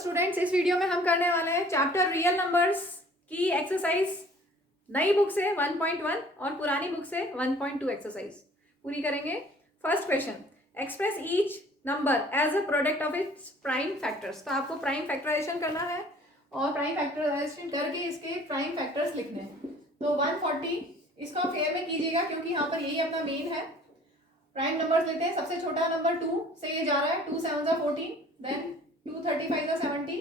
Students, इस video में हम करने वाले हैं चैप्टर रियल नंबर्स की एक्सरसाइज नई बुक से 1.1 और पुरानी बुक से 1.2 एक्सरसाइज पूरी करेंगे। First question, express each number as a product of its prime factors. तो आपको प्राइम फैक्टराइजेशन करना है और प्राइम फैक्टराइजेशन करके इसके प्राइम फैक्टर्स लिखने हैं। तो 140 इसको आप केयर में कीजिएगा क्योंकि यहाँ पर यही अपना मेन है। प्राइम नंबर्स लेते हैं, सबसे छोटा नंबर 2 से ये जा रहा है, 2 7 14, then 2 35 70,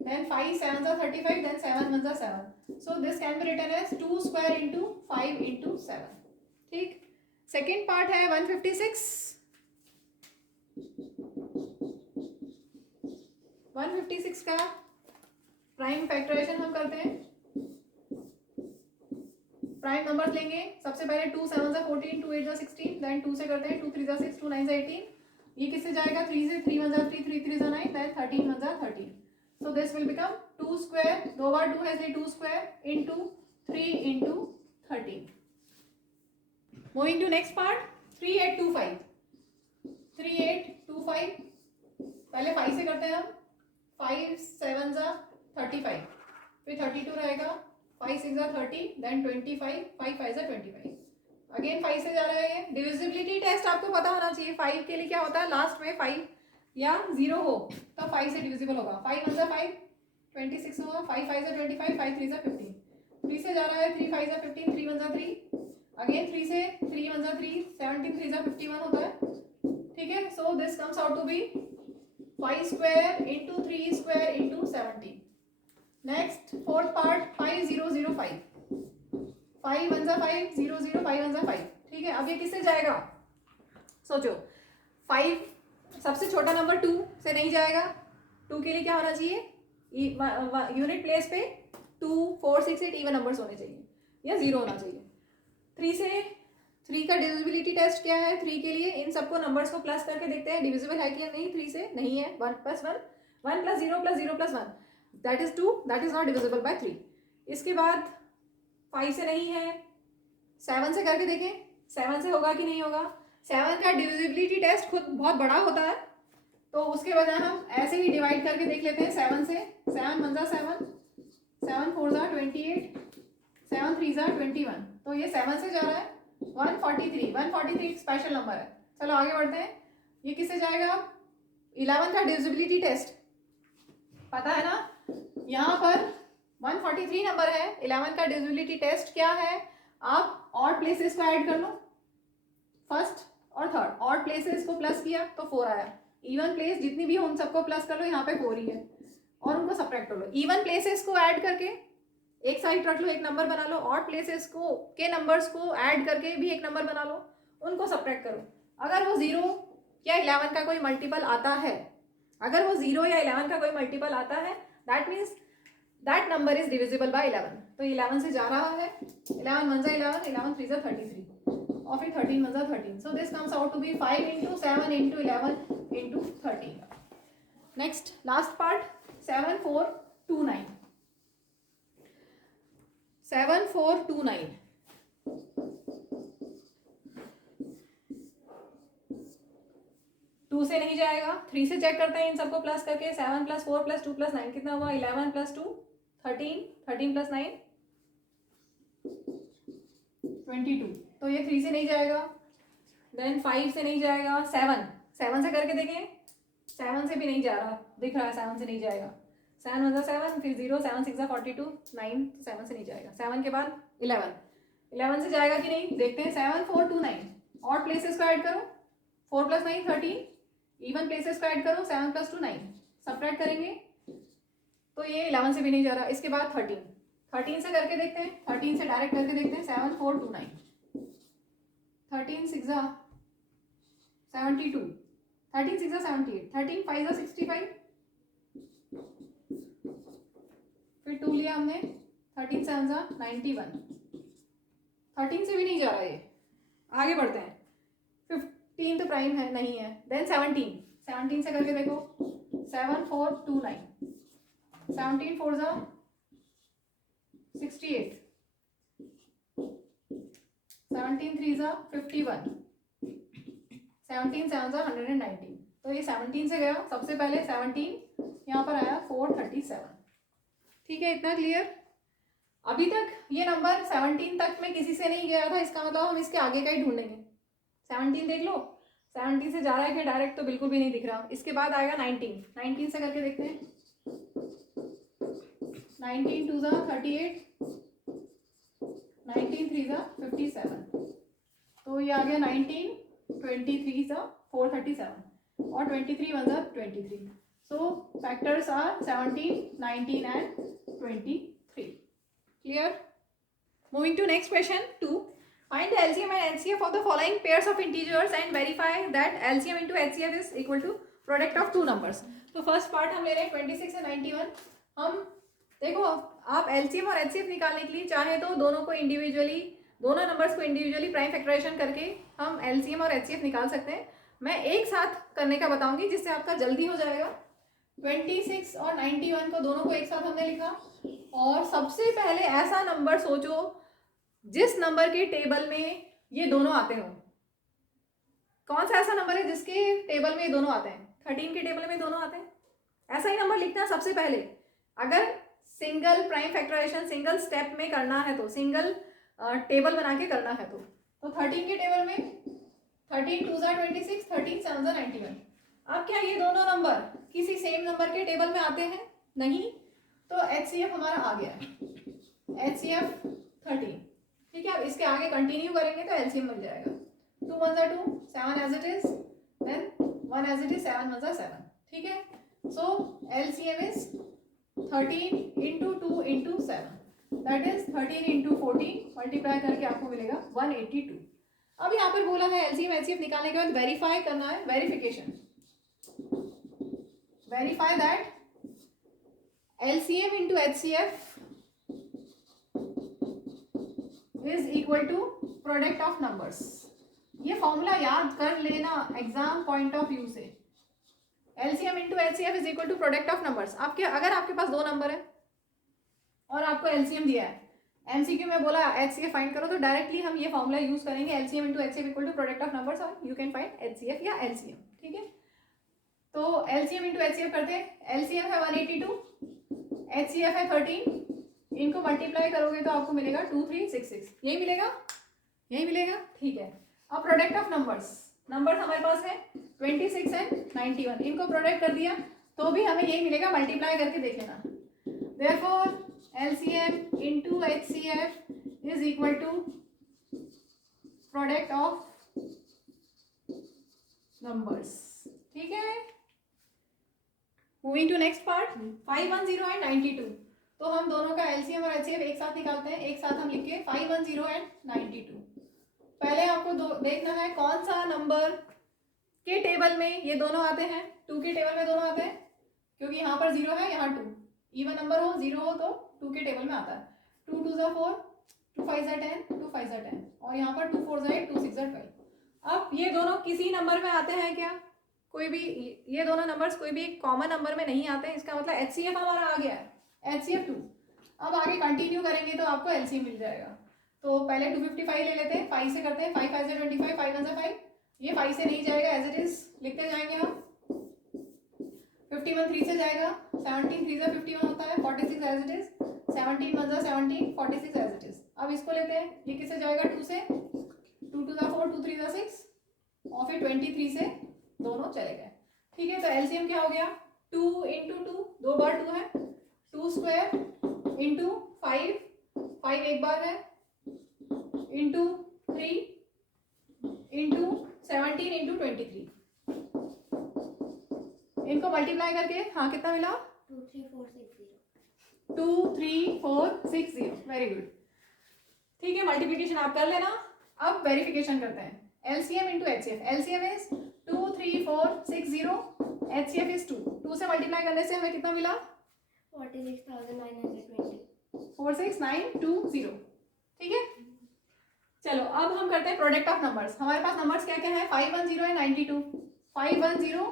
then 5 7 35, then 7 1 7. So this can be written as 2 square into 5 into 7. ठीक। सेकेंड पार्ट है 156। 156 का प्राइम फैक्टराइजेशन हम करते हैं। प्राइम नंबर्स लेंगे, सबसे पहले 2 7 14, 2 8 16, देन 2 से करते हैं, 2 3 6, 2 9 18। ये किससे जाएगा? 3 से, 3 1 3, 3 3 9, then 13 1 13. So this will become 2 square, 2 बार 2 है इसलिए 2 square into 3 into 13. Moving to next part, 3825. 3825, पहले 5 से करते हैं हम। 5 7 35, फिर 32 रहेगा, 5 6 30, then 25, 5 5 25. अगेन 5 से जा रहा है ये। डिविजिबिलिटी टेस्ट आपको पता होना चाहिए। 5 के लिए क्या होता है, लास्ट में 5 या 0 हो तो 5 से डिविजिबल होगा। 5 1 5, 26 होगा, 5 5 25, 5 3 15। 3 से जा रहा है, 3 5 15, 3 1 3, अगेन 3 से, 3 1 3, 17 3 51 होता है। ठीक है, so this comes out to be 5 square into 3 square into 17। Next fourth part 5 0 0 5, 5 1 5 0 0, 5 1 5। ठीक है, अब ये किससे जाएगा सोचो। 5 सबसे छोटा नंबर 2 से नहीं जाएगा। 2 के लिए क्या होना चाहिए, यूनिट प्लेस पे 2 4 6 8 इवन नंबर्स होने चाहिए या 0 होना चाहिए। 3 से, 3 का डिविजिबिलिटी टेस्ट क्या है? 3 के लिए इन सबको नंबर्स को प्लस करके देखते हैं डिविजिबल है कि नहीं। 3 से नहीं है, 1 + 1, 1 + 0 + 0 + 1, that is 2, that is not divisible by 3। इसके बाद 5 से नहीं है, 7 से करके देखें 7 से होगा कि नहीं होगा। 7 का डिविजिबिलिटी टेस्ट खुद बहुत बड़ा होता है, तो उसके बजाय हम ऐसे ही डिवाइड करके देख लेते हैं 7 से। 7 1 7, 7 4 28, 7 3 21। तो ये 7 से जा रहा है 143। 143 स्पेशल नंबर है। चलो आगे बढ़ते हैं। ये किससे जाएगा? 11 का डिविजिबिलिटी टेस्ट पता है ना, यहाँ पर 143 नंबर है। 11 का डिविजिबिलिटी टेस्ट क्या है? आप ऑड प्लेसेस को ऐड कर लो, फर्स्ट और थर्ड। ऑड प्लेसेस को प्लस किया तो 4 आया। इवन प्लेस जितनी भी हो उन सबको प्लस कर लो, यहाँ पे 4 ही है, और उनको सब्ट्रैक्ट कर लो। इवन प्लेसेस को ऐड करके एक साइड रख लो, एक नंबर बना लो। ऑड प्लेसेस को के नंबर्स को ऐड करके भी एक नंबर बना लो, उनको सब्ट्रैक्ट करो। अगर वो 0 या 11 का कोई मल्टीपल आता है, अगर वो 0 या 11 का कोई मल्टीपल आता है, that means that number is divisible by 11। तो 11 से जा रहा है, 11 1 11, 11 3 33, और फिर 13 1 13। So this comes out to be 5 into 7 into 11 into 13। Next last part 7 4 2 9। 7 4 2 9, 2 से नहीं जाएगा। 3 से चेक करते हैं इन सबको प्लस करके। 7 + 4 + 2 + 9 कितना हुआ? 11 + 2 13, 13 + 9 22। तो ये 3 से नहीं जाएगा। देन 5 से नहीं जाएगा। 7 से करके देखें, 7 से भी नहीं जा रहा, दिख रहा है 7 से नहीं जाएगा। 7 1 7, फिर 0, 7 6 42, 9, 7 से नहीं जाएगा। 7 के बाद 11 से जाएगा कि नहीं देखते हैं। 7 4 2 9, ऑड प्लेसेस को ऐड करो, 4 + 9 13, इवन प्लेसेस को ऐड करो, 7 + 2 9, सब्ट्रैक्ट करेंगे तो ये 11 से भी नहीं जा रहा। इसके बाद 13 से करके देखते हैं। 13 से डायरेक्ट करके देखते हैं। 7 4 2 9, 13 6 72, 13 6 78, 13 5 65, फिर 2 लिया हमने, 13 7 91। 13 से भी नहीं जा रहा ये। आगे बढ़ते हैं। 15 तो प्राइम है नहीं है। देन 17 से करके देखो। 7 4 2 9, 17 4 68, 17 3 51, 17 7 119। तो ये 17 से गया। सबसे पहले 17 यहाँ पर आया, 4 37। ठीक है, इतना क्लियर। अभी तक ये नंबर 17 तक में किसी से नहीं गया था, इसका मतलब हम इसके आगे का ही ढूंढेंगे। 17 देख लो, 17 से जा रहा है क्या डायरेक्ट, तो बिल्कुल भी नहीं दिख रहा। इसके बाद आएगा 19, 19 से करके देखते हैं। 19 2 ज़ा 38, 19 3 ज़ा 57, तो ये आ गया 19, 23 ज़ा 437 और 23 1 ज़ा 23। So factors are 17, 19 and 23। Clear? Moving to next question 2. Find the LCM and HCF of the following pairs of integers and verify that LCM into HCF is equal to product of two numbers. तो first part हम ले रहे हैं 26 और 91। हम देखो, आप LCM और HCF निकालने के लिए चाहे तो दोनों को इंडिविजुअली, दोनों नंबर्स को इंडिविजुअली प्राइम फैक्टराइजेशन करके हम LCM और HCF निकाल सकते हैं। मैं एक साथ करने का बताऊंगी जिससे आपका जल्दी हो जाएगा। 26 और 91 को दोनों को एक साथ हमने लिखा, और सबसे पहले ऐसा नंबर सोचो जिस नंबर के टेबल में ये दोनों आते हो। कौन सा ऐसा नंबर है जिसके टेबल में ये दोनों आते हैं? 13 के टेबल में दोनों आते हैं, ऐसा ही नंबर लिखना सबसे पहले। अगर single prime factorisation single step में करना है, तो सिंगल टेबल बना के करना है, तो 13 के टेबल में 13 2 ज़ा 26, 13 7 ज़ा 91। अब क्या ये दोनों नंबर किसी सेम नंबर के टेबल में आते हैं? नहीं, तो HCF हमारा आ गया है, HCF 13। ठीक है, अब इसके आगे कंटिन्यू करेंगे तो LCM मिल जाएगा। 2 1 ज़ा 2, 7 as it is, then 1 as it is, 7 1 ज़ा 7। ठीक है, so LCM is 13 into 2 into 7, that is 13 into 14, multiply करके आपको मिलेगा 182। अब यहाँ पर बोला है LCM HCF निकालने के बाद वेरीफाई करना है, verification. Verify that LCM into HCF is equal to product of numbers। ये फॉर्मूला याद कर लेना एग्जाम पॉइंट ऑफ व्यू से। LCM into HCF is equal to product of numbers। आपके अगर आपके पास दो नंबर है और आपको LCM दिया है, MCQ में बोला HCF फाइंड करो, तो डायरेक्टली हम ये फॉर्मूला यूज करेंगे, LCM into HCF equal to product of numbers, और यू कैन फाइंड HCF या LCM। ठीक है, तो LCM इंटू HCF करते हैं। LCM है 182, HCF है 13, इनको मल्टीप्लाई करोगे तो आपको मिलेगा 2366। यही मिलेगा, यही मिलेगा। ठीक है, अब प्रोडक्ट ऑफ नंबर्स, नंबर्स हमारे पास है 26 एंड 91, इनको प्रोडक्ट कर दिया तो भी हमें यही मिलेगा, मल्टीप्लाई करके देख लेना। Therefore LCM into HCF is equal to product of numbers. ठीक है, moving to next part 510 and 92। तो हम दोनों का LCM और HCF एक साथ निकालते हैं। एक साथ हम लिख के 510 एंड 92। पहले आपको देखना है कौन सा नंबर के टेबल में ये दोनों आते हैं। 2 के टेबल में दोनों आते हैं, क्योंकि यहाँ पर 0 है, यहाँ 2। इवन नंबर हो, 0 हो तो 2 के टेबल में आता है। 2 2 ज़ा 4, 2 5 ज़ा 10, 2 5 ज़ा 10, और यहाँ पर 2 4 ज़ा 8, 2 6 ज़ा 12। अब ये दोनों किसी नंबर में आते हैं क्या? कोई भी, ये दोनों नंबर्स कोई भी कॉमन नंबर में नहीं आते हैं। इसका मतलब HCF हमारा आ गया है, HCF 2। अब आगे कंटिन्यू करेंगे तो आपको LCM मिल जाएगा। तो पहले 255 ले लेते हैं, 5 से करते हैं। 5 5 ज़ा 25, 5 1 ज़ा 5, ये 5 से नहीं जाएगा, एज इट इज लिखते जाएंगे हम। 51 3 से जाएगा, 17 3 ज़ा 51 होता है, 46 एज इट इज, 17 1 ज़ा 17, 46 एज इट इज। अब इसको लेते हैं, ये किससे जाएगा? 2 से, 2 2 ज़ा 4, 2 3 ज़ा 6, और फिर 23 से दोनों चले गए। ठीक है, तो LCM क्या हो गया? 2 इंटू 2, 2 बार 2 है, 2 स्क्वायर इंटू 5, 5 एक बार है, इंटू 3 इंटू 17 इंटू 23। इनको मल्टीप्लाई करके हाँ कितना मिला? 23460। Very good. ठीक है, मल्टीप्लिकेशन आप कर लेना। अब वेरिफिकेशन करते हैं। LCM into HCF, LCM is 23460, HCF is 2। 2 से मल्टीप्लाई करने से हमें कितना मिला? 46,920। 46920। ठीक है, चलो अब हम करते हैं प्रोडक्ट ऑफ नंबर्स। हमारे पास नंबर्स क्या क्या है? 510 एंड 92। 510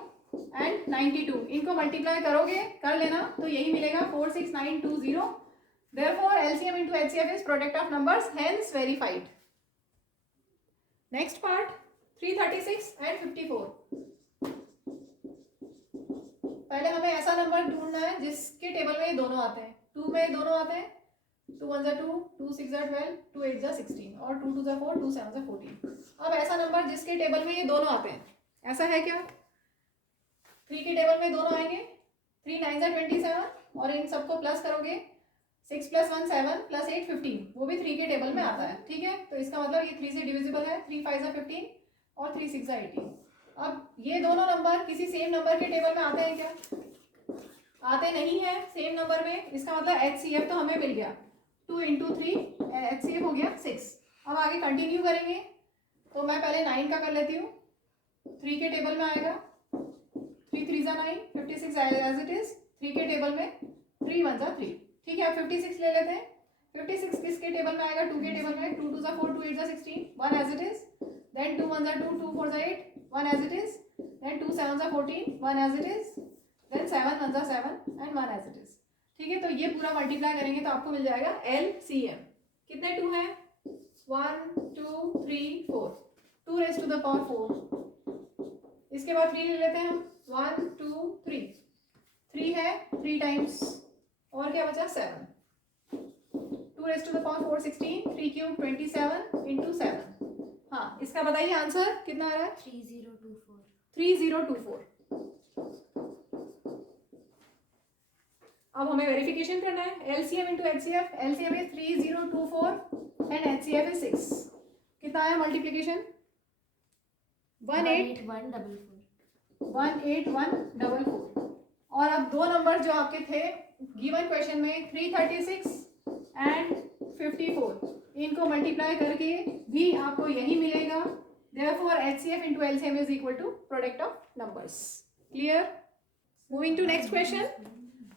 एंड 92, इनको मल्टीप्लाई करोगे, कर लेना, तो यही मिलेगा 46920। Therefore LCM into HCF is product of numbers, hence verified. Next part 336 and 54. पहले हमें ऐसा नंबर ढूंढना है जिसके टेबल में ये दोनों आते हैं। 2 में दोनों आते हैं, 2 1 2, 2 6 12, 2 8 16 और 2 2 4, 2 7 14। अब ऐसा नंबर जिसके टेबल में ये दोनों आते हैं, ऐसा है क्या? 3 के टेबल में दोनों आएंगे, 3 9 27 और इन सबको प्लस करोगे, 6 + 1 7 + 8 15, वो भी 3 के टेबल में आता है। ठीक है, तो इसका मतलब ये 3 से डिविजिबल है। 3 5 15 और 3 6 18। अब ये दोनों नंबर किसी सेम नंबर के टेबल में आते हैं क्या? आते नहीं है सेम नंबर में। इसका मतलब HCF तो हमें मिल गया, 2 × 3 HCF हो गया 6। अब आगे कंटिन्यू करेंगे, तो मैं पहले 9 का कर लेती हूँ। 3 के टेबल में आएगा, 3 3 9, 56 एज इट इज। 3 के टेबल में 3 1 3। ठीक है, अब 56 ले लेते हैं। 56 किसके टेबल में आएगा? 2 के टेबल में। 2 2 4, 2 8 16, 1 as it is. Then 2 1 2, 2 4 8, 1 as it is. Then 2 7 14, 1 as it is. Then 7 1 7 and 1 as it is. ठीक है, तो ये पूरा मल्टीप्लाई करेंगे तो आपको मिल जाएगा LCM। कितने 2 हैं? 1 2 3 4, 2 raised to the power 4। इसके बाद 3 ले लेते हैं हम, 1 2 3, 3 है 3 टाइम्स और क्या बचा? 7। 2 raised to the power 4 16, 3 cube 27 into 7। हाँ, इसका बताइए आंसर कितना आ रहा है? 3024। 3024। अब हमें वेरिफिकेशन करना है। LCM into HCF। LCM is 3024 and HCF is 6। कितना आया मल्टीप्लीकेशन? 18144। 18144। और अब दो नंबर जो आपके थे गिवन क्वेश्चन में 336 एंड 54, इनको मल्टीप्लाई करके भी आपको यही मिलेगा। Therefore HCF into LCM is equal to product of numbers. Clear? Moving to next question.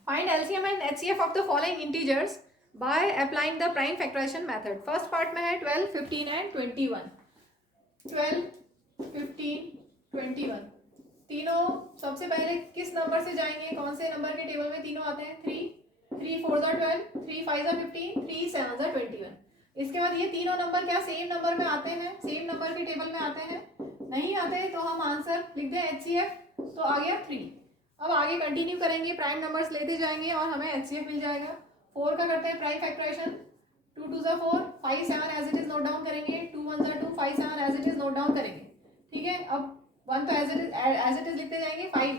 Find LCM and HCF of the following integers by applying the prime factorization method. First part में है 12, 15 and 21। 12, 15, 21 तीनों सबसे पहले किस number से जाएंगे? कौन से नंबर के टेबल में तीनों आते हैं? 3 3 4 12, 3 5 15, 3 7 21। इसके बाद ये तीनों नंबर क्या सेम नंबर में आते हैं? सेम नंबर के टेबल में आते हैं? नहीं आते, तो हम आंसर लिख दें HCF, तो आ गया 3। अब आगे कंटिन्यू करेंगे, प्राइम नंबर्स लेते जाएंगे और हमें HCF मिल जाएगा। 4 का करते हैं prime factorisation. 2 2 4, 5 7 as it is note down करेंगे। 2 1 2, 5 7 as it is note down करेंगे। ठीक है, अब 1 तो एज इट इज लिखते जाएंगे। 5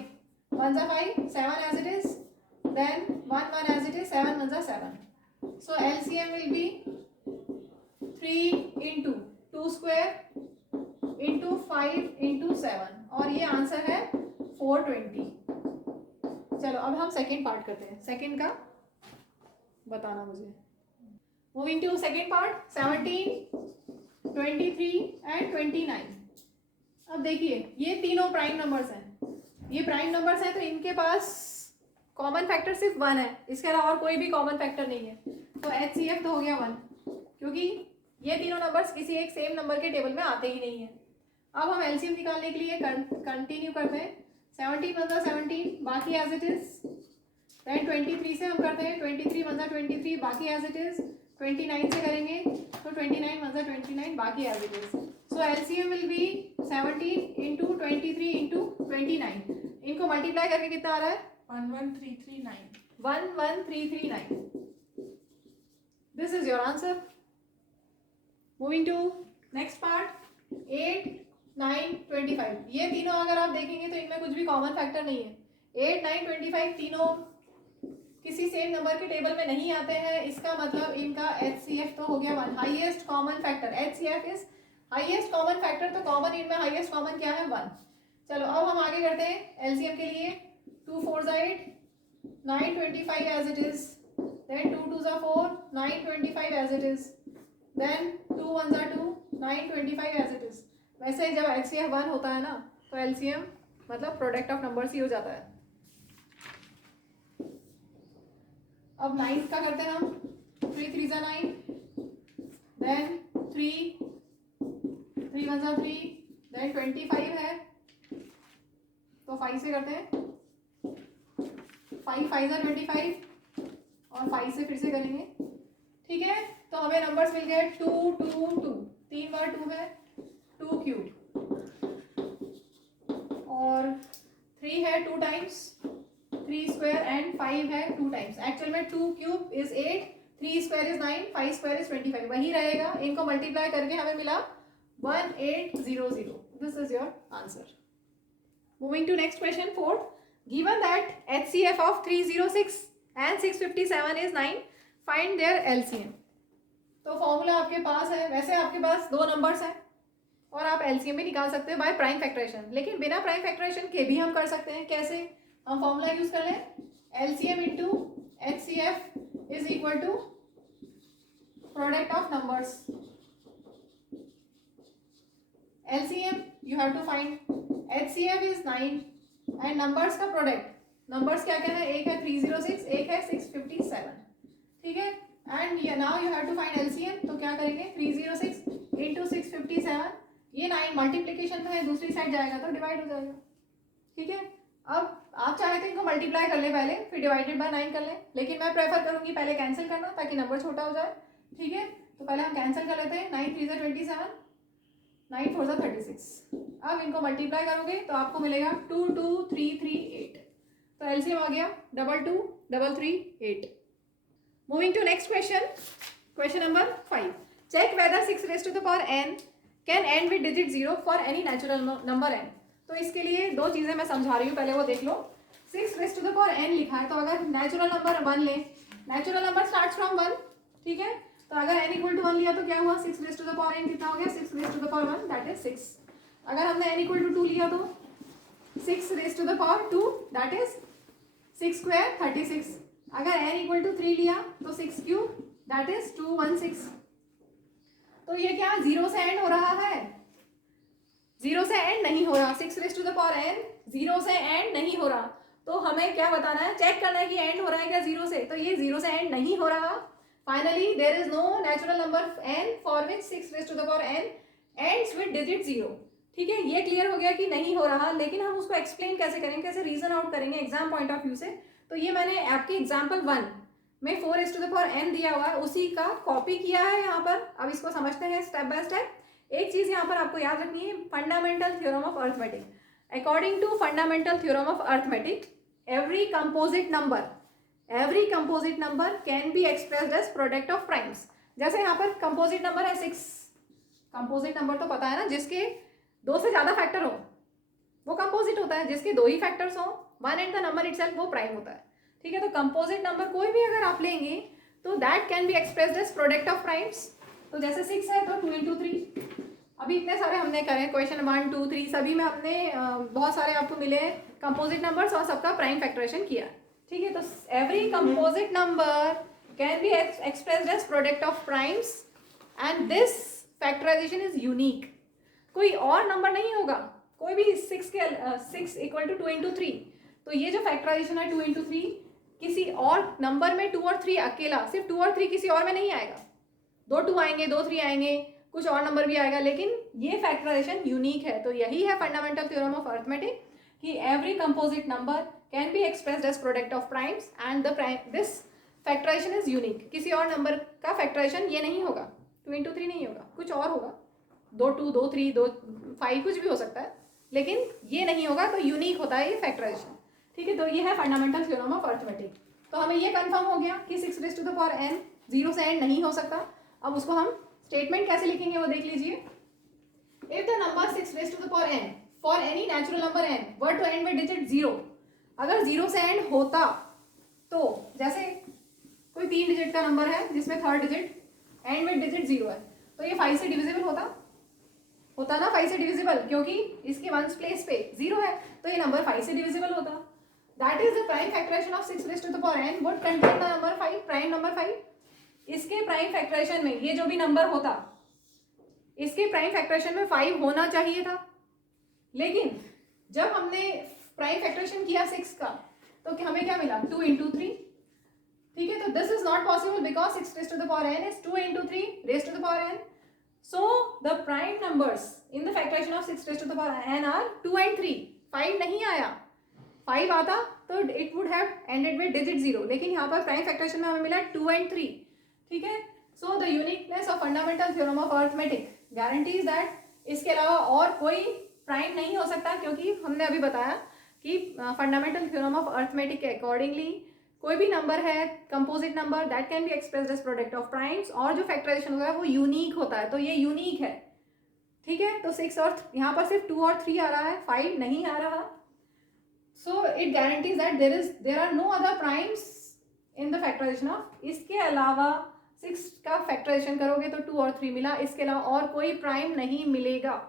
1 5, 7 as it is. Then 1 1 as it is, 7 1 7। So LCM will be 3 into 2 square into 5 into 7 और ये आंसर है 420। चलो अब हम सेकेंड पार्ट करते हैं। सेकेंड का बताना मुझे। Moving to second part, 17, 23 and 29। अब देखिए ये तीनों प्राइम नंबर्स हैं। ये प्राइम नंबर्स हैं तो इनके पास कॉमन फैक्टर सिर्फ 1 है, इसके अलावा और कोई भी कॉमन फैक्टर नहीं है। तो HCF तो हो गया 1, क्योंकि ये तीनों नंबर्स किसी एक सेम नंबर के टेबल में आते ही नहीं है। अब हम LCM निकालने के लिए कंटिन्यू करते हैं। 17 1 17, बाकी एज इट इज। देन 23 से हम करते हैं। 23 1 23, बाकी एज इट इज। 29 से करेंगे तो 29 1 29, बाकी as it is. So LCM will be 17 into 23 into 29। इनको मल्टीप्लाई करके कितना आ रहा है? 11339। 11339। This is your answer. Moving to next part, 8 9 25। ये तीनों अगर आप देखेंगे तो इनमें कुछ भी कॉमन फैक्टर नहीं है। 8 9 25 तीनों किसी सेम नंबर के टेबल में नहीं आते हैं। इसका मतलब इनका HCF तो हो गया 1, highest common factor. HCF is highest common factor, तो कॉमन इनमें हाईएस्ट कॉमन क्या है? 1। चलो अब हम आगे करते हैं LCM के लिए। 2 4 8, 9 25 as it is. Then 2 2 4, 9 25 as it is. Then 2 1 2, 9 25 as it is. वैसे ही जब HCF 1 होता है ना तो LCM मतलब प्रोडक्ट ऑफ नंबर्स ही हो जाता है। अब 9 का करते हैं हम। 3 3 9, देन 3 3 1 3, देन 25 है तो 5 से करते हैं। 5 5 25 और 5 से फिर से करेंगे। ठीक है, तो हमें नंबर्स मिल गए 2 2 2, 3 बार 2 है, 2 क्यूब, और 3 है 2 टाइम्स, 3 स्क्वायर एंड 5 है 2 टाइम्स. एक्चुअल में 2 cube is 8, 3 square is 9, 5 square is 25. वही रहेगा. इनको मल्टीप्लाई करके हमें मिला 1800. This is your answer. Moving to next question 4. Given that HCF of 306 and 657 is 9, find their LCM. तो फॉर्मूला आपके पास है. वैसे आपके पास दो नंबर्स हैं और आप LCM भी निकाल सकते हैं बाय प्राइम फैक्टराइजेशन, लेकिन बिना प्राइम फैक्टराइजेशन के भी हम कर सकते हैं. कैसे? हम फॉर्मूला यूज कर लें. LCM into HCF is equal to product of numbers. LCM you have to find. HCF is 9 and numbers का प्रोडक्ट. नंबर्स क्या क्या है? एक है 306, एक है 657. ठीक है. And now you have to find LCM. तो क्या करेंगे? 306 इंटू 657. ये 9 मल्टीप्लीकेशन में है, दूसरी साइड जाएगा तो डिवाइड हो जाएगा. ठीक है. अब आप चाहे तो इनको मल्टीप्लाई कर ले पहले, फिर डिवाइडेड बाय 9 कर ले, लेकिन मैं प्रेफर करूंगी पहले कैंसिल करना ताकि नंबर छोटा हो जाए. ठीक है. तो पहले हम कैंसिल कर लेते हैं. 9 3 27, 9 4 36. अब इनको मल्टीप्लाई करोगे तो आपको मिलेगा 22338. तो LCM आ गया 222338. Moving to next question. Question number 5. Check whether 6 raised to the power n can end with digit 0 for any natural number n. तो इसके लिए दो चीज़ें मैं समझा रही हूँ, पहले वो देख लो. 6 raised to the power n लिखा है, तो अगर नेचुरल नंबर 1 लें, नेचुरल नंबर स्टार्ट फ्रॉम 1. ठीक है. तो अगर n इक्वल टू 1 लिया तो क्या हुआ? 6 raised to the power n कितना हो गया? 6 raised to the power 1 that is 6. अगर हमने n इक्वल टू 2 लिया तो 6 raised to the power 2 that is 6 square 36. अगर n इक्वल टू 3 लिया तो 6 क्यूब दैट इज 216. तो ये क्या 0 से एंड हो रहा है? 0 से एंड नहीं हो रहा. 6 raised to the power n 0 से एंड नहीं हो रहा. तो हमें क्या बताना है? चेक करना है कि एंड हो रहा है क्या 0 से. तो ये 0 से एंड नहीं हो रहा. Finally there is no natural number n for which 6 raised to the power n ends with digit 0. ठीक है. ये क्लियर हो गया कि नहीं हो रहा, लेकिन हम उसको एक्सप्लेन कैसे करेंगे, कैसे रीजन आउट करेंगे एग्जाम पॉइंट ऑफ व्यू से. तो ये मैंने आपके एग्जाम्पल 1 में 4 raised to the power n दिया हुआ है, उसी का कॉपी किया है यहाँ पर. अब इसको समझते हैं स्टेप बाय स्टेप. एक चीज यहाँ पर आपको याद रखनी है, fundamental theorem of arithmetic. According to fundamental theorem of arithmetic, every composite number can be expressed as product of primes. जैसे यहाँ पर कंपोजिट नंबर है 6. कंपोजिट नंबर तो पता है ना, जिसके 2 से ज्यादा फैक्टर हो वो कंपोजिट होता है. जिसके 2 ही फैक्टर्स हो, 1 एंड द नंबर इटसेल्फ, वो प्राइम होता है. ठीक है. तो कंपोजिट नंबर कोई भी अगर आप लेंगे तो that can be expressed as product of primes. तो जैसे 6 है तो 2 into 3. अभी इतने सारे हमने करे, क्वेश्चन 1 2 3 सभी में हमने बहुत सारे आपको मिले कंपोजिट नंबर्स और सबका प्राइम फैक्टराइजेशन किया. ठीक है. तो every composite number can be expressed as product of primes and this factorisation is unique. कोई और नंबर नहीं होगा, कोई भी 6 इक्वल टू 2 into 3. तो ये जो फैक्टराइजेशन है 2 into 3, किसी और नंबर में 2 और 3 अकेला, सिर्फ 2 और 3 किसी और में नहीं आएगा. 2 2 आएंगे, 2 3 आएंगे, कुछ और नंबर भी आएगा, लेकिन ये फैक्टराइजेशन यूनिक है. तो यही है फंडामेंटल थ्योरम ऑफ अर्थमेटिक कि every composite number can be expressed as product of primes and this factorisation is unique. किसी और नंबर का फैक्टराइजेशन ये नहीं होगा, 2 into 3 नहीं होगा, कुछ और होगा, 2 2 2 3 2 5 कुछ भी हो सकता है, लेकिन ये नहीं होगा. तो यूनिक होता है ये फैक्टराइजेशन. ठीक है. तो ये है फंडामेंटल थ्योरम ऑफ अर्थमेटिक. तो हमें ये कंफर्म हो गया कि 6 raised to the power n 0 से एंड नहीं हो सकता. अब उसको हम स्टेटमेंट कैसे लिखेंगे वो देख लीजिए. If the number 6 raised to the power n for any natural number n were to end with digit 0, अगर 0 से एंड होता तो जैसे कोई 3 डिजिट का नंबर है जिसमें third digit and with digit 0 है, तो ये 5 से डिविजिबल होता ना. 5 से डिविजिबल, क्योंकि इसके वंस प्लेस पे 0 है, तो ये नंबर 5 से डिविजिबल होता. That is the prime factorisation of 6 raised to the power n would contain the number 5, prime number 5. इसके प्राइम फैक्टराइजेशन में ये जो भी नंबर होता, इसके प्राइम फैक्टराइजेशन में 5 होना चाहिए था. लेकिन जब हमने प्राइम फैक्टराइजेशन किया 6 का, तो हमें क्या मिला? 2 into 3. ठीक है. तो this is not possible because 6 raised to the power n is 2 into 3 raised to the power n. So the prime numbers in the factorization of 6 raised to the power n are 2 and 3. 5 नहीं आया. 5 आता तो it would have ended with digit 0. लेकिन यहाँ पर prime factorisation में हमें मिला 2 and 3. ठीक है. So the uniqueness of fundamental theorem of arithmetic guarantees that इसके अलावा और कोई प्राइम नहीं हो सकता, क्योंकि हमने अभी बताया कि फंडामेंटल थ्योरम ऑफ अर्थमेटिक के अकॉर्डिंगली कोई भी नंबर है composite number that can be expressed as product of primes, और जो फैक्टराइजेशन होता है वो यूनिक होता है, तो ये यूनिक है, ठीक है। तो 6 और यहाँ पर सिर्फ 2 और 3 आ रहा है, 5 नहीं आ रहा, so it guarantees that there are no other primes in the factorisation of, इसके अलावा 6 का फैक्टराइजेशन करोगे तो 2 और 3 मिला, इसके अलावा और कोई प्राइम नहीं मिलेगा।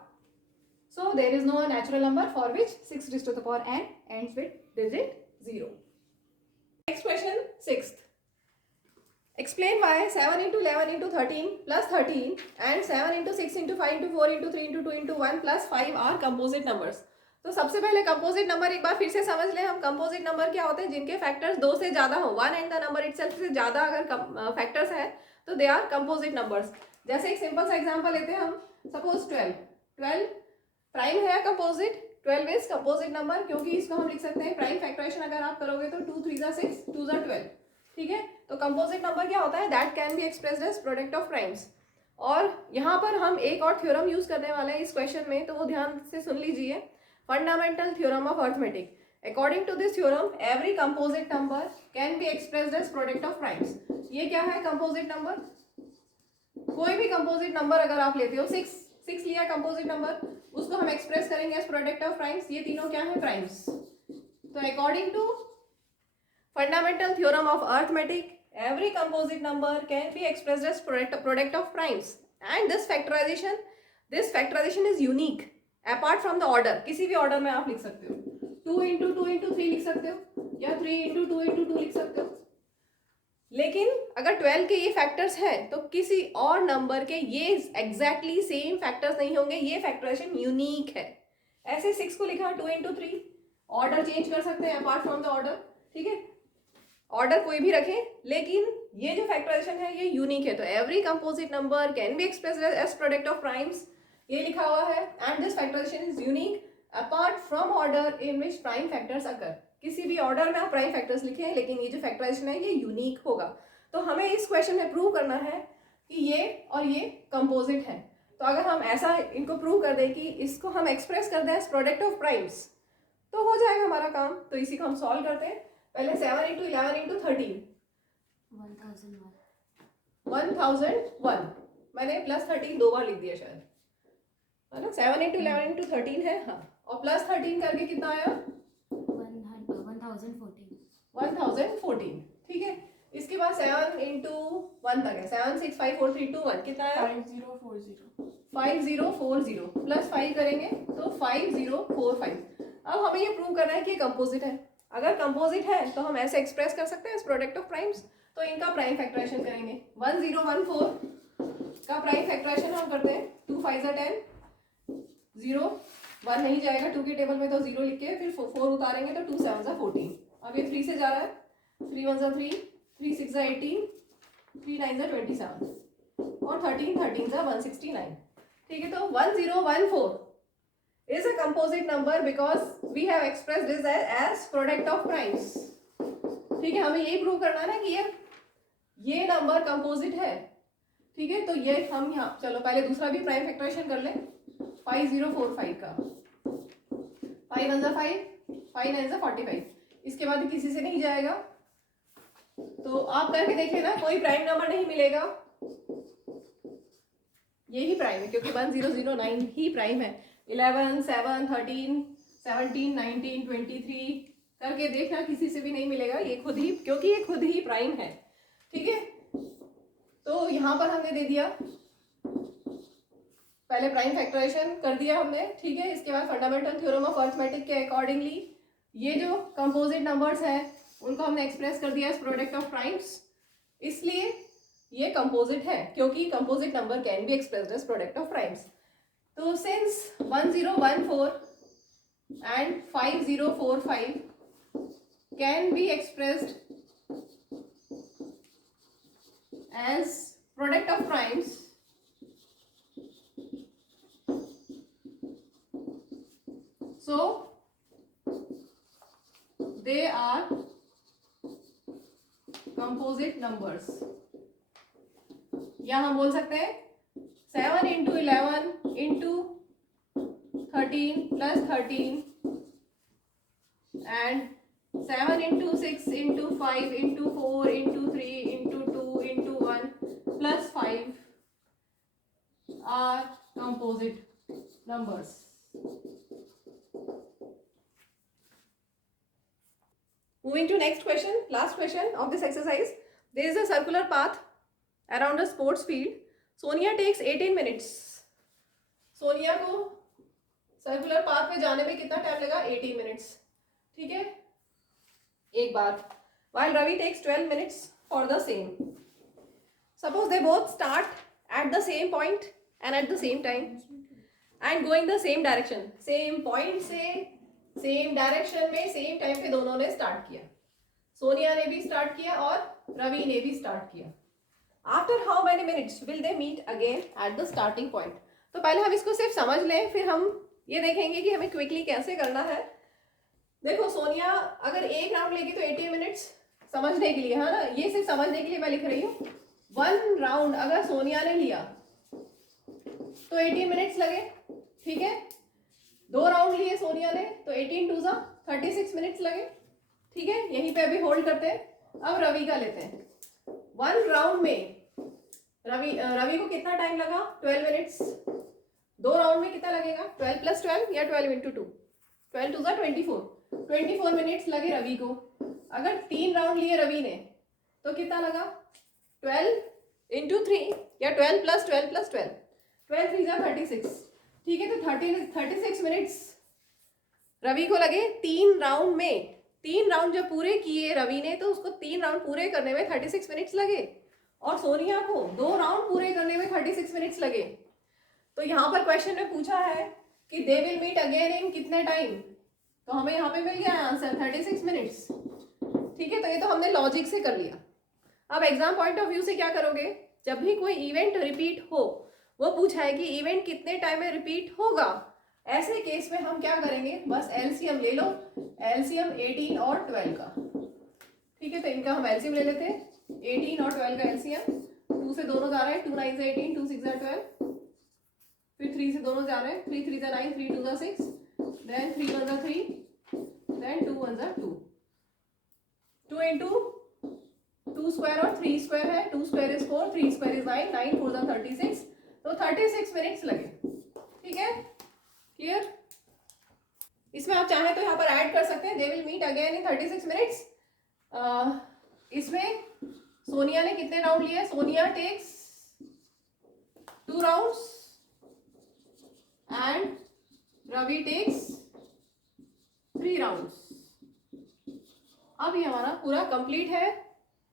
So there is no natural number for which 6 raised to the power n ends with digit 0. Next question, 6th. Explain why 7 into 11 into 13 plus 13 and 7 into 6 into 5 into 4 into 3 into 2 into 1 plus 5 are composite numbers. तो सबसे पहले composite number एक बार फिर से समझ लें हम। Composite number क्या होते हैं? जिनके फैक्टर्स 2 से ज्यादा हो, 1 एंड द नंबर इटसेल्फ से ज्यादा अगर फैक्टर्स है तो दे आर कंपोजिट नंबर्स। जैसे एक सिंपल सा एग्जांपल लेते हैं हम, सपोज 12 प्राइम है कंपोजिट, 12 इज कंपोजिट नंबर, क्योंकि इसको हम लिख सकते हैं प्राइम फैक्टराइजेशन अगर आप करोगे तो 2 3 6 2 12, ठीक है। तो कंपोजिट नंबर क्या होता है? That can be expressed as product of primes. और यहाँ पर हम एक और थ्योरम यूज करने वाले हैं इस क्वेश्चन में, तो वो ध्यान से सुन लीजिए, fundamental theorem of arithmetic. According to this theorem every composite number can be expressed as product of primes. ये क्या है कंपोजिट नंबर? कोई भी कंपोजिट नंबर अगर आप लेते हो, 6 लिया कंपोजिट नंबर, उसको हम एक्सप्रेस करेंगे एज प्रोडक्ट ऑफ प्राइम्स। ये तीनों क्या है? प्राइम्स। तो according to fundamental theorem of arithmetic every composite number can be expressed as product of primes, and this factorization is unique apart from the order। किसी भी order में आप लिख सकते हो, 2 into 2 into 3 लिख सकते हो, या 3 into 2 into 2 लिख सकते हो। लेकिन अगर 12 के ये फैक्टर्स हैं तो किसी और नंबर के ये एग्जैक्टली सेम फैक्टर्स नहीं होंगे, ये फैक्टराइजेशन यूनिक है। ऐसे 6 को लिखा 2 into 3, ऑर्डर चेंज कर सकते हैं अपार्ट फ्रॉम द ऑर्डर, ठीक है, ऑर्डर कोई भी रखें, लेकिन ये जो फैक्टराइजेशन है ये यूनिक है। तो every composite number can be expressed as product of primes, ये लिखा हुआ है, and this factorisation is unique apart from order in which prime factors occur. किसी भी ऑर्डर में आप प्राइम फैक्टर्स लिखें, लेकिन ये जो फैक्टराइजेशन है ये यूनिक होगा। तो हमें इस क्वेश्चन में प्रूव करना है कि ये और ये कंपोजिट है। तो अगर हम ऐसा इनको प्रूव कर दें कि इसको हम एक्सप्रेस कर दें एज प्रोडक्ट ऑफ प्राइम्स, तो हो जाएगा हमारा काम। तो इसी को हम सॉल्व करते हैं। पहले 7 into 11 into 13 1001, मैंने प्लस 13 दो बार लिख दिया शायद, है ना। 7 into 11 into 13 है, हाँ, और प्लस 13 करके कितना आया? 1014, ठीक है। इसके बाद 7 into 1 तक है, 7 6 5 4 3 2 1, कितना आया? 5040 प्लस 5 करेंगे तो 5045। अब हमें ये प्रूव करना है कि ये कंपोजिट है। अगर कंपोजिट है तो हम ऐसे एक्सप्रेस कर सकते हैं एज प्रोडक्ट ऑफ प्राइम्स। तो इनका प्राइम फैक्टराइजेशन करेंगे। 1014 का प्राइम फैक्टराइजेशन हम करते हैं, 2 5 10, 0 1 नहीं जाएगा 2 की टेबल में, तो 0 लिख के फिर 4 उतारेंगे तो 2 7 14। अब ये 3 से जा रहा है, 3 1 3, 3 6 18, 3 9 27, और 13 169, ठीक है। तो 1014 is a composite number because we have expressed this as product of primes, ठीक है। हमें यही प्रूव करना है ना कि ये नंबर कंपोजिट है, ठीक है। तो ये हम यहाँ, चलो पहले दूसरा भी प्राइम फैक्टराइजेशन कर लें। 5045 का 5 1 5, 5 9 45, इसके बाद किसी से नहीं जाएगा। तो आप करके देखिए ना, कोई प्राइम नंबर नहीं मिलेगा, यही प्राइम है, क्योंकि 1009 ही प्राइम है। 11 7 13 17 19 23 करके देखना, किसी से भी नहीं मिलेगा, ये खुद ही, क्योंकि ये खुद ही प्राइम है, ठीक है। तो यहाँ पर हमने दे दिया, पहले प्राइम फैक्टराइजेशन कर दिया हमने, ठीक है। इसके बाद फंडामेंटल थ्योरम ऑफ अर्थमेटिक के अकॉर्डिंगली ये जो कंपोजिट नंबर्स हैं उनको हमने एक्सप्रेस कर दिया एज प्रोडक्ट ऑफ प्राइम्स, इसलिए ये कंपोजिट है, क्योंकि composite number can be expressed as product of primes. तो since 1014 and 5045 can be expressed as product of primes, so they are composite numbers। या हम बोल सकते हैं 7 into 11 into 13 plus 13 and 7 into 6 into 5 into 4 into 3 into 2 into 1 plus 5 are composite numbers. Moving to next question, last question of this exercise. There is a circular path around a sports field. Sonia takes 18 minutes. Sonia को circular path में जाने में कितना time लगा? 18 minutes. ठीक है, एक बार. While Ravi takes 12 minutes for the same. Suppose they both start at the same point and at the same time and going the same direction. Same point से same direction में same time पे दोनों ने start किया. सोनिया ने भी start किया और रवि ने भी स्टार्ट किया. After how many minutes will they meet again at the starting point? तो पहले हम इसको सिर्फ समझ लें, फिर हम ये देखेंगे कि हमें क्विकली कैसे करना है. देखो, सोनिया अगर एक राउंड लेगी तो 18 मिनट्स समझने के लिए, है ना, ये सिर्फ समझने के लिए मैं लिख रही हूँ. 1 राउंड अगर सोनिया ने लिया तो 18 मिनट्स लगे. ठीक है, 2 राउंड लिए सोनिया ने तो 18 टू 36 मिनट्स लगे. ठीक है, यहीं पे अभी होल्ड करते हैं. अब रवि का लेते हैं. 1 राउंड में रवि को कितना टाइम लगा? 12 मिनट्स. 2 राउंड में कितना लगेगा? 12 प्लस 12 या 12 इंटू 2? 12 टू 24 मिनट्स लगे रवि को. अगर 3 राउंड लिए रवि ने तो कितना लगा? 12 इंटू 3 या 12 प्लस 12 प्लस 12. 12 3 36. ठीक है, तो 36 मिनट्स रवि को लगे 3 राउंड में. 3 राउंड जब पूरे किए रवि ने तो उसको 3 राउंड पूरे करने में 36 मिनट्स लगे और सोनिया को 2 राउंड पूरे करने में 36 मिनट्स लगे. तो यहाँ पर क्वेश्चन में पूछा है कि they will meet again in कितने टाइम? तो हमें यहाँ पे मिल गया आंसर 36 मिनट्स. ठीक है, तो ये तो हमने लॉजिक से कर लिया. अब एग्जाम पॉइंट ऑफ व्यू से क्या करोगे? जब भी कोई इवेंट रिपीट हो, वो पूछा है कि इवेंट कितने टाइम में रिपीट होगा, ऐसे केस में हम क्या करेंगे? बस एलसीएम ले लो. एलसीएम 18 और 12 का. ठीक है, तो इनका हम एलसीएम ले लेते हैं. 18 और 12 का एलसीएम. 2 से दोनों जा रहे हैं, 2 9 से 18, 2 6 12. फिर 3 से दोनों जा रहे हैं, 3 3 9, 3 2 6, देन 3 1 3, देन 2 1 2. 2 इंटू 2 स्क्वायर और 3 स्क्वायर है. 2 स्क्वायर इज 4, 3 स्क्वायर इज 9, 9 4 36. तो 36 मिनट्स लगे. ठीक है, क्लियर? इसमें आप चाहें तो यहाँ पर ऐड कर सकते हैं. They will meet again in 36 minutes. इसमें सोनिया ने कितने राउंड लिए? Sonia takes 2 rounds and Ravi takes 3 rounds. अब ये हमारा पूरा कंप्लीट है.